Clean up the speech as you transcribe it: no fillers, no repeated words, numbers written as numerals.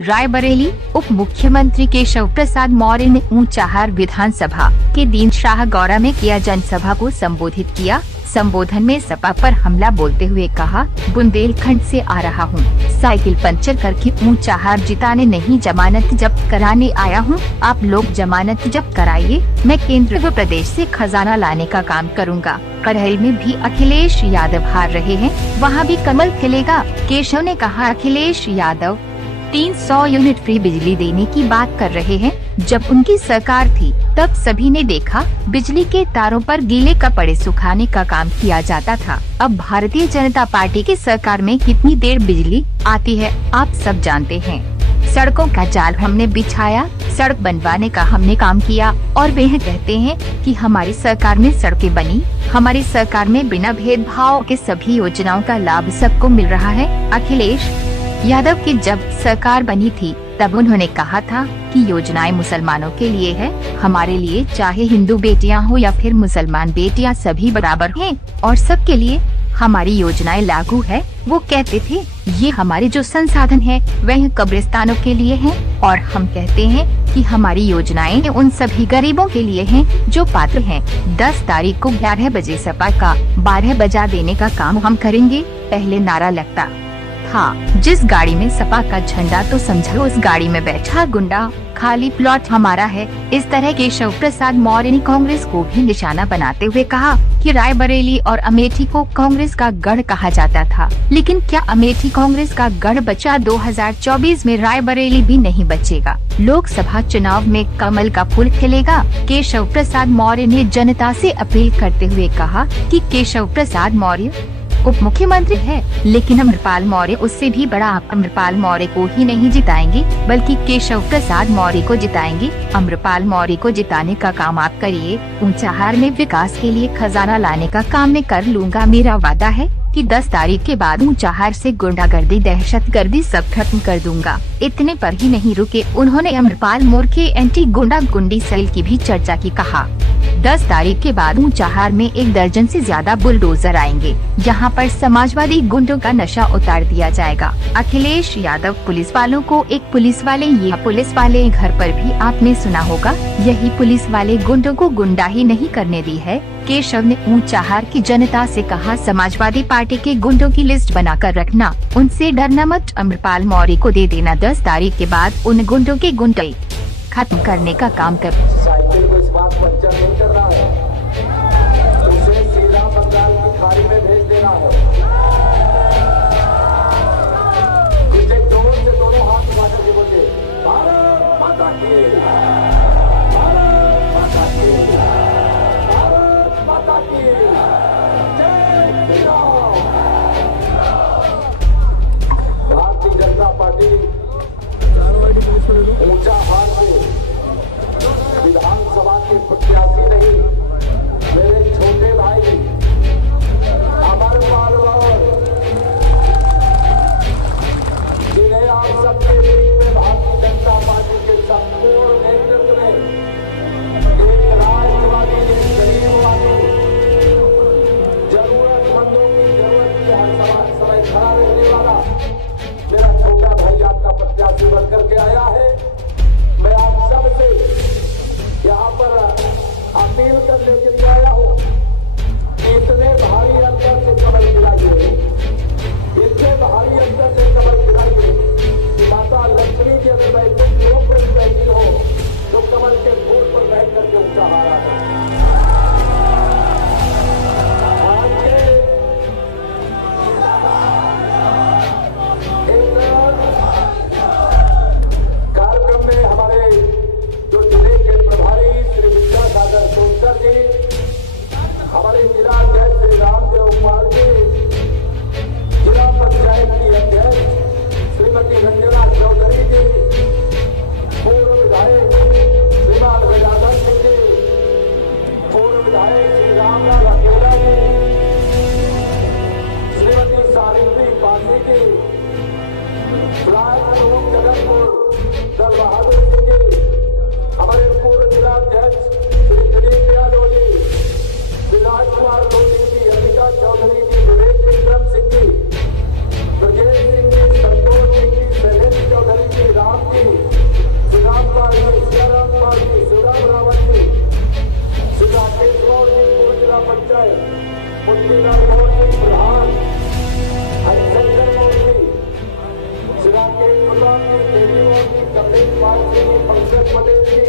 रायबरेली उप मुख्यमंत्री केशव प्रसाद मौर्य ने ऊंचाहार विधानसभा के दीन शाह गौरा में किया जनसभा को संबोधित किया। संबोधन में सपा पर हमला बोलते हुए कहा, बुंदेलखंड से आ रहा हूँ, साइकिल पंचर करके ऊंचाहार जिताने नहीं जमानत जब्त कराने आया हूँ। आप लोग जमानत जब्त कराइए, मैं केंद्र व प्रदेश से खजाना लाने का काम करूँगा। कड़हल में भी अखिलेश यादव हार रहे हैं, वहाँ भी कमल खिलेगा। केशव ने कहा, अखिलेश यादव 300 यूनिट फ्री बिजली देने की बात कर रहे हैं। जब उनकी सरकार थी तब सभी ने देखा बिजली के तारों पर गीले कपड़े सुखाने का काम किया जाता था। अब भारतीय जनता पार्टी की सरकार में कितनी देर बिजली आती है आप सब जानते हैं। सड़कों का जाल हमने बिछाया, सड़क बनवाने का हमने काम किया और वे कहते हैं कि हमारी सरकार में सड़कें बनी। हमारी सरकार में बिना भेदभाव के सभी योजनाओं का लाभ सबको मिल रहा है। अखिलेश यादव की जब सरकार बनी थी तब उन्होंने कहा था कि योजनाएं मुसलमानों के लिए है, हमारे लिए चाहे हिंदू बेटियां हो या फिर मुसलमान बेटियां सभी बराबर हैं और सबके लिए हमारी योजनाएं लागू है। वो कहते थे ये हमारे जो संसाधन है वह कब्रिस्तानों के लिए हैं और हम कहते हैं कि हमारी योजनाएं उन सभी गरीबों के लिए हैं जो पात्र हैं। 10 तारीख को 11 बजे सपा का 12 बजा देने का काम हम करेंगे। पहले नारा लगता हाँ, जिस गाड़ी में सपा का झंडा तो समझो उस गाड़ी में बैठा गुंडा, खाली प्लॉट हमारा है। इस तरह केशव प्रसाद मौर्य ने कांग्रेस को भी निशाना बनाते हुए कहा कि रायबरेली और अमेठी को कांग्रेस का गढ़ कहा जाता था, लेकिन क्या अमेठी कांग्रेस का गढ़ बचा? 2024 में रायबरेली भी नहीं बचेगा। लोकसभा चुनाव में कमल का फूल खिलेगा। केशव प्रसाद मौर्य ने जनता से अपील करते हुए कहा कि केशव प्रसाद मौर्य उप मुख्यमंत्री है, लेकिन अमरपाल मौर्य उससे भी बड़ा। अमरपाल मौर्य को ही नहीं जिताएंगे बल्कि केशव प्रसाद मौर्य को जिताएंगे। अमरपाल मौर्य को जिताने का काम आप करिए। ऊंचाहार में विकास के लिए खजाना लाने का काम मैं कर लूँगा। मेरा वादा है कि 10 तारीख के बाद ऊंचाहार से गुंडागर्दी, दहशतगर्दी सब खत्म कर दूंगा। इतने पर ही नहीं रुके, उन्होंने अमरपाल मौर्य के एंटी गुंडागर्दी सेल की भी चर्चा की। कहा 10 तारीख के बाद ऊंचाहार में 1 दर्जन से ज्यादा बुलडोजर आएंगे, यहाँ पर समाजवादी गुंडों का नशा उतार दिया जाएगा। अखिलेश यादव पुलिस वालों को एक पुलिस वाले ये पुलिस वाले घर पर भी आपने सुना होगा, यही पुलिस वाले गुंडों को गुंडा ही नहीं करने दी है। केशव ने ऊंचाहार की जनता से कहा, समाजवादी पार्टी के गुंडों की लिस्ट बनाकर रखना, उनसे डरना मत। अमरपाल मौर्य को दे देना। 10 तारीख के बाद उन गुंडों के गुंडे खत्म करने का काम कर। साइकिल को इस बात पंचर नहीं करना है, उसे सीधा बंगाल की खाड़ी में भेज देना है। इसे जोर से दोनों हाथ उठा के बोलिए, भारत माता की, भारत माता की, भारत माता की, जय श्री राम। भारतीय जनता पार्टी ऊंचाहार में विधानसभा के प्रत्याशी नहीं, मेरे छोटे भाई अमरपाल मौर्य, जिन्हें आप सबके बीच में भारतीय जनता पार्टी के संपूर्ण नेतृत्व में एक राष्ट्रवादी, एक गरीबवादी, जरूरतमंदों की जरूरत के हर समय खड़ा रहने वाला मेरा छोटा भाई आपका प्रत्याशी बनकर के आया है। मैं आप सबसे यहाँ पर गोपीनाथ मौर्य प्रधान, हरिशंकर मौर्य, शिवाकेश प्रताप जी, देवी मौर्य, कमलेश पाल जी, पंकज पटेल जी,